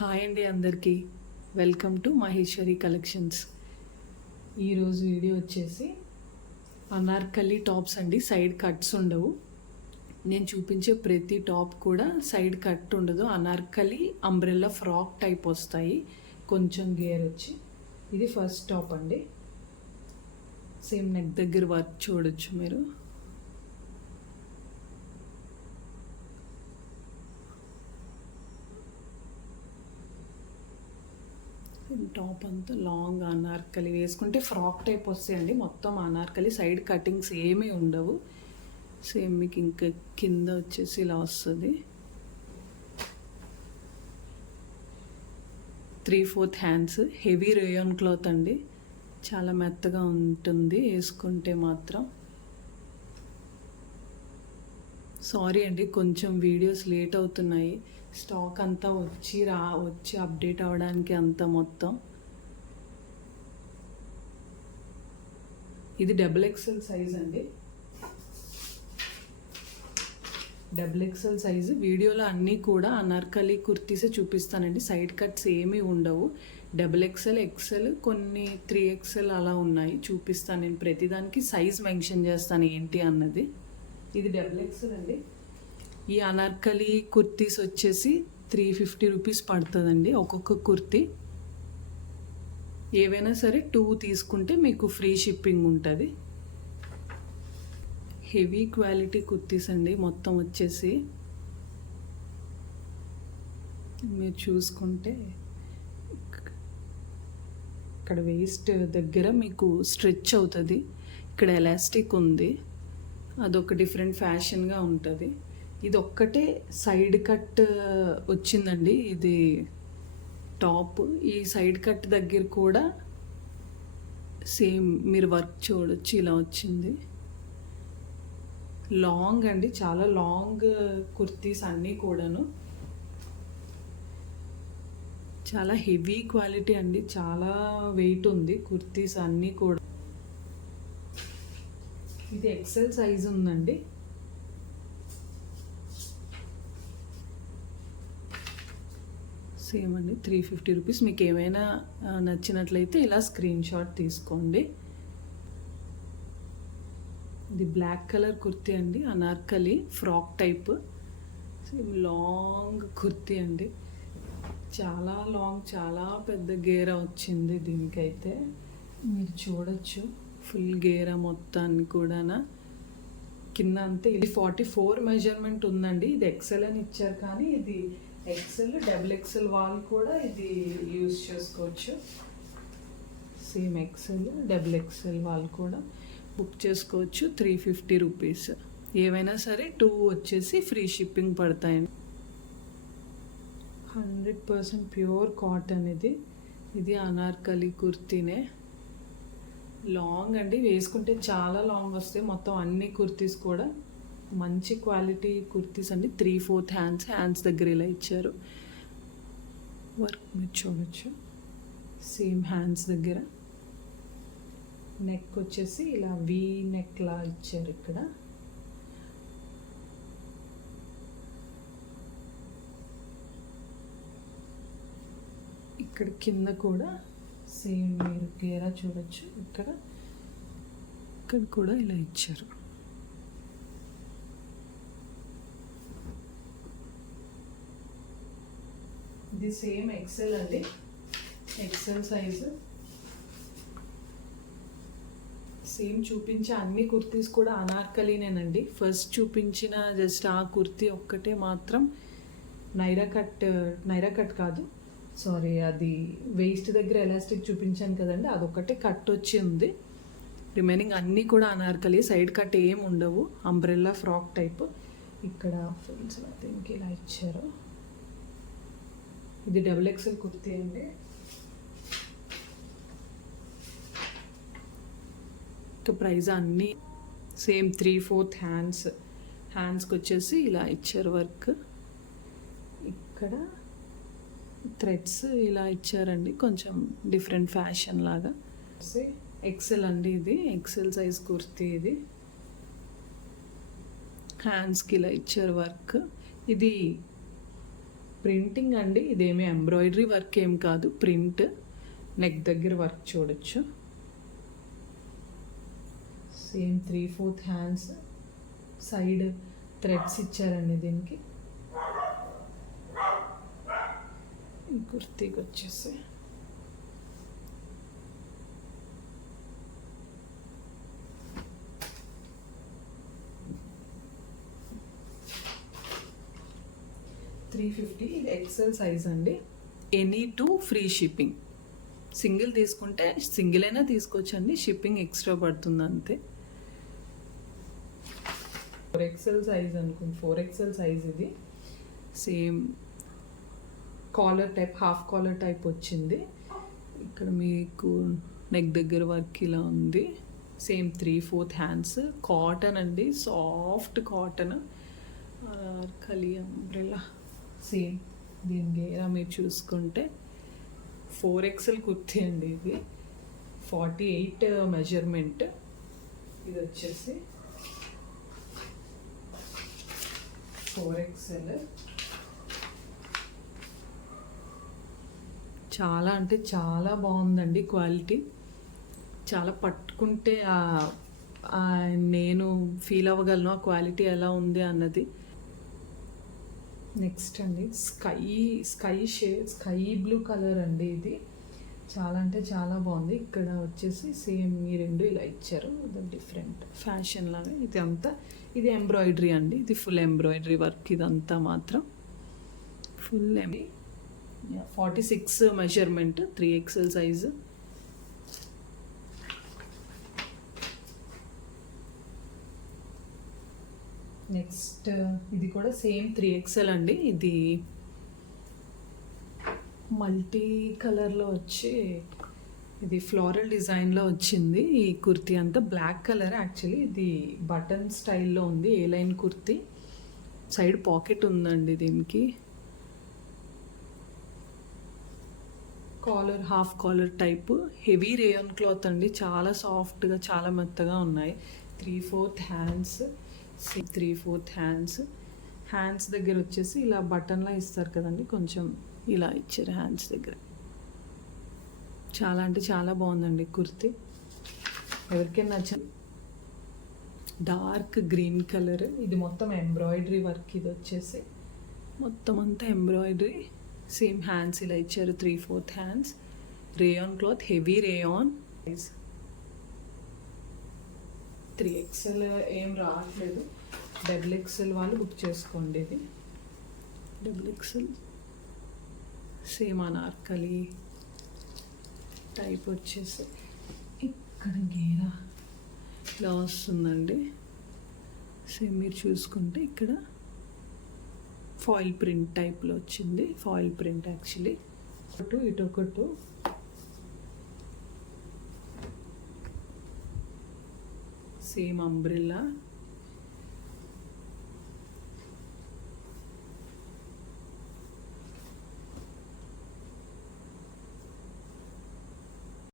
Hi అండి అందరికీ. Welcome to Maheshwari collections. ఈరోజు వీడియో వచ్చేసి అనార్కలి టాప్స్ అండి. సైడ్ కట్స్ ఉండవు. నేను చూపించే ప్రతి టాప్ కూడా సైడ్ కట్ ఉండదు. అనార్కలి అంబ్రెల్లా ఫ్రాక్ టైప్ వస్తాయి, కొంచెం గేర్ వచ్చి. ఇది ఫస్ట్ టాప్ అండి. సేమ్ నెక్ దగ్గర వర్క్ చూడొచ్చు మీరు. టాప్ అంతా లాంగ్ అనార్కలి వేసుకుంటే ఫ్రాక్ టైప్ వస్తాయండి. మొత్తం అనార్కలి, సైడ్ కటింగ్స్ ఏమీ ఉండవు. సేమ్ మీకు ఇంకా కింద వచ్చేసి ఇలా వస్తుంది. 3/4 హ్యాండ్స్, హెవీ రేయాన్ క్లాత్ అండి. చాలా మెత్తగా ఉంటుంది వేసుకుంటే మాత్రం. సారీ అండి, కొంచెం వీడియోస్ లేట్ అవుతున్నాయి. స్టాక్ అంతా వచ్చి అప్డేట్ అవ్వడానికి అంతా మొత్తం. ఇది XXL సైజ్ అండి. XXL size. వీడియోలో అన్నీ కూడా అనార్కలి కుర్తీసే చూపిస్తానండి. సైడ్ కట్స్ ఏమీ ఉండవు. XXL, XL, కొన్ని 3XL అలా ఉన్నాయి. చూపిస్తాను నేను ప్రతిదానికి సైజ్ మెన్షన్ చేస్తాను ఏంటి అన్నది. ఇది XXL అండి. ఈ అనార్కలి కుర్తీస్ వచ్చేసి 350 రూపీస్ పడుతుందండి ఒక్కొక్క కుర్తీ. ఏవైనా సరే 2 తీసుకుంటే మీకు ఫ్రీ షిప్పింగ్ ఉంటుంది. హెవీ క్వాలిటీ కుర్తీస్ అండి మొత్తం వచ్చేసి. మీరు చూసుకుంటే ఇక్కడ వేస్ట్ దగ్గర మీకు స్ట్రెచ్ అవుతుంది. ఇక్కడ ఎలాస్టిక్ ఉంది, అదొక డిఫరెంట్ ఫ్యాషన్గా ఉంటుంది. ఇది ఒక్కటే సైడ్ కట్ వచ్చిందండి. ఇది టాప్. ఈ సైడ్ కట్ దగ్గర కూడా సేమ్ మీరు వర్క్ చూడొచ్చు, ఇలా వచ్చింది. లాంగ్ అండి, చాలా లాంగ్ కుర్తీస్ అన్నీ కూడాను. చాలా హెవీ క్వాలిటీ అండి, చాలా వెయిట్ ఉంది కుర్తీస్ అన్నీ కూడా. ఇది XL సైజ్ ఉందండి. సేమ్ అండి, 350 రూపీస్. మీకు ఏమైనా నచ్చినట్లయితే ఇలా స్క్రీన్ షాట్ తీసుకోండి. ఇది బ్లాక్ కలర్ కుర్తీ అండి, Anarkali frock type. Same long kurti అండి, చాలా లాంగ్, చాలా పెద్ద గేరా వచ్చింది దీనికైతే. మీరు చూడొచ్చు ఫుల్ గేరా మొత్తాన్ని కూడా. కింద అంతే. ఇది 44 మెజర్మెంట్ ఉందండి. ఇది XL అని ఇచ్చారు, కానీ ఇది XL, XXL వాళ్ళు కూడా ఇది యూజ్ చేసుకోవచ్చు. సేమ్ XL, XXL వాళ్ళు కూడా బుక్ చేసుకోవచ్చు. 350 రూపీస్. ఏవైనా సరే 2 వచ్చేసి ఫ్రీ షిప్పింగ్ పడతాయండి. 100% ప్యూర్ కాటన్ ఇది. ఇది అనార్కలి కుర్తీనే. లాంగ్ అండి, వేసుకుంటే చాలా లాంగ్ వస్తాయి. మొత్తం అన్ని కుర్తీస్ కూడా మంచి క్వాలిటీ కుర్తీస్ అండి. 3/4 హ్యాండ్స్ దగ్గర ఇలా ఇచ్చారు. వర్క్ మీరు చూడొచ్చు. సేమ్ హ్యాండ్స్ దగ్గర నెక్ వచ్చేసి ఇలా వీ నెక్ లా ఇచ్చారు. ఇక్కడ ఇక్కడ కింద కూడా సేమ్ మీరు గేరా చూడొచ్చు. ఇక్కడ కూడా ఇలా ఇచ్చారు. ఇది సేమ్ XL అండి, XL సైజు. సేమ్ చూపించే అన్ని కుర్తీస్ కూడా అనార్కలీనేనండి. ఫస్ట్ చూపించిన జస్ట్ ఆ కుర్తీ ఒక్కటే మాత్రం నైరా కట్ కాదు, సారీ, అది వేస్ట్ దగ్గర ఎలాస్టిక్ చూపించాను కదండి, అదొక్కటే కట్ వచ్చి ఉంది. రిమైనింగ్ అన్నీ కూడా అనార్కలి, సైడ్ కట్ ఏం ఉండవు. Umbrella frock type. ఇక్కడ ఫ్రెండ్స్ దీనికి ఇలా ఇచ్చారు. ఇది XXL కుర్తీ అండి. ప్రైస్ అన్నీ సేమ్ 3/4 హ్యాండ్స్కి వచ్చేసి ఇలా ఇచ్చారు వర్క్. ఇక్కడ థ్రెడ్స్ ఇలా ఇచ్చారండి, కొంచెం డిఫరెంట్ ఫ్యాషన్ లాగా. XL అండి, ఇది XL సైజ్ కుర్తీ. ఇది హ్యాండ్స్కి ఇలా ఇచ్చారు వర్క్. ఇది ప్రింటింగ్ అండి, ఇదేమీ ఎంబ్రాయిడరీ వర్క్ ఏం కాదు, ప్రింట్. నెక్ దగ్గర వర్క్ చూడొచ్చు. సేమ్ 3/4 హ్యాండ్స్, సైడ్ థ్రెడ్స్ ఇచ్చారండి దీనికి. ఈ కుర్తీకి వచ్చేసి $350. ఇది ఎక్సెల్ సైజ్ అండి. Any two free shipping. Single తీసుకుంటే సింగిల్ అయినా తీసుకోవచ్చండి, షిప్పింగ్ ఎక్స్ట్రా పడుతుంది అంతే. 4XL సైజ్ అనుకుంది, 4XL సైజ్ ఇది. Same collar type, half collar type వచ్చింది. ఇక్కడ మీకు నెక్ దగ్గర వర్క్ ఇలా ఉంది. సేమ్ 3/4 హ్యాండ్స్, కాటన్ అండి, సాఫ్ట్ కాటన్. కలి అంబ్రెల్లా సేమ్. దీని గేరా మీరు చూసుకుంటే 4XL కుర్తీ అండి ఇది. 48 మెజర్మెంట్. ఇది వచ్చేసి 4XL. చాలా అంటే చాలా బాగుందండి క్వాలిటీ. చాలా పట్టుకుంటే నేను ఫీల్ అవ్వగలను ఆ క్వాలిటీ ఎలా ఉంది అన్నది. నెక్స్ట్ అండి స్కై బ్లూ కలర్ అండి ఇది. చాలా అంటే చాలా బాగుంది. ఇక్కడ వచ్చేసి సేమ్ ఈ రెండు ఇలా ఇచ్చారు, డిఫరెంట్ ఫ్యాషన్ లాగా. ఇది ఎంబ్రాయిడరీ అండి, ఇది ఫుల్ ఎంబ్రాయిడరీ వర్క్. ఇదంతా మాత్రం full 46 measurement, 3XL size. Next ఇది కూడా సేమ్ 3XL అండి. ఇది మల్టీ కలర్లో వచ్చి ఇది ఫ్లోరల్ డిజైన్లో వచ్చింది. ఈ కుర్తీ అంతా బ్లాక్ కలర్. యాక్చువల్లీ ఇది బటన్ స్టైల్లో ఉంది, A line kurti. Side pocket ఉందండి దీనికి. Collar half collar type, heavy rayon cloth అండి, చాలా సాఫ్ట్గా చాలా మెత్తగా ఉన్నాయి. 3/4 హ్యాండ్స్, 3/4 హ్యాండ్స్ దగ్గర వచ్చేసి ఇలా బటన్లా ఇస్తారు కదండి, కొంచెం ఇలా ఇచ్చారు హ్యాండ్స్ దగ్గర. చాలా అంటే చాలా బాగుందండి కుర్తీ. ఎవరికైనా నచ్చింది. Dark green colour. ఇది మొత్తం ఎంబ్రాయిడరీ వర్క్. ఇది వచ్చేసి మొత్తం అంతా ఎంబ్రాయిడరీ. సేమ్ హ్యాండ్స్ ఇలా ఇచ్చారు, 3/4 hands. Rayon cloth, heavy rayon. 3XL ఏం రావట్లేదు, XXL వాళ్ళు బుక్ చేసుకోండి. ఇది XXL. సేమ్ అనార్కలి టైప్ వచ్చేసి ఇక్కడ గేరా ఇలా వస్తుందండి. సేమ్ మీరు చూసుకుంటే ఇక్కడ ఫాయిల్ ప్రింట్ టైప్లో వచ్చింది. Foil print actually. ఇటొకటు సేమ్ అంబ్రెల్లా